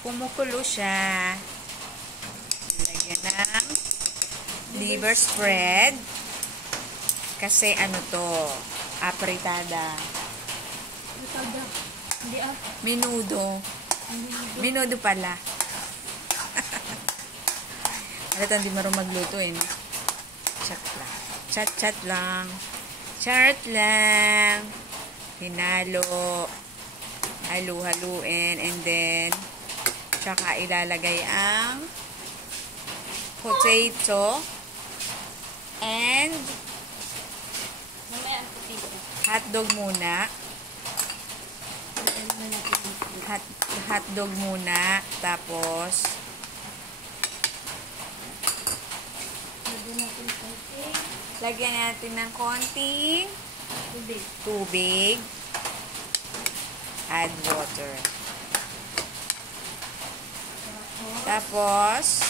Kumukulo siya. Lagyan ng liver spread. Kasi ano to, apritada. Hindi Menudo. Menudo pala. Halata hindi marunong magluto eh. Chat lang. Chat lang. Chat lang. Hinalo. Halu-haluin. And then, tsaka ilalagay ang potato and hotdog muna. Hotdog muna. Tapos, lagyan natin ng konting tubig. Add water. Tapos,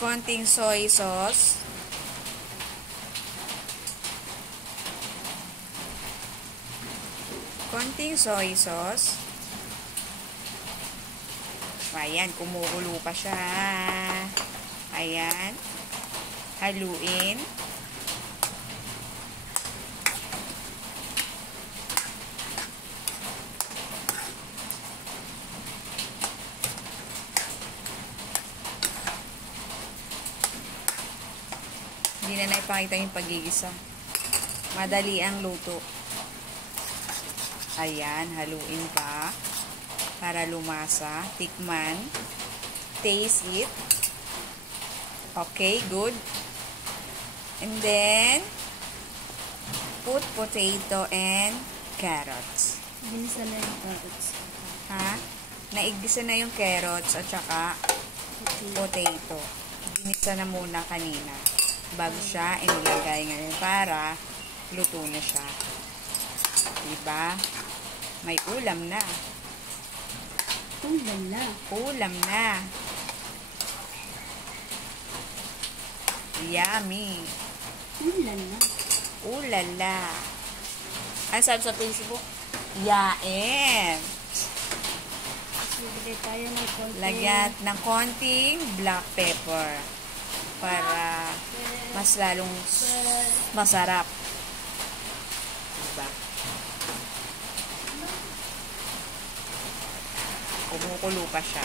konting soy sauce. Konting soy sauce. Ayan, kumukulo pa siya. Ayan. Haluin. Hindi na naipakita yung pagigisa. Madali ang luto. Ayan, haluin pa para lumasa. Tikman. Taste it. Okay, good. And then, put potato and carrots. Ginisa na yung carrots. Ha? Naigisa na yung carrots at saka potato. Ginisa na muna kanina. Bago siya inilagay ngayon para luto na siya. Diba? May ulam na. Ulam na. Ulam na. Yummy. Ulam na. Ulala. Ano sabi sa Facebook? Yain. Lagyan tayo ng konting. Lagyan ng konting black pepper para mas lalong masarap. Diba? Kumukulo pa siya.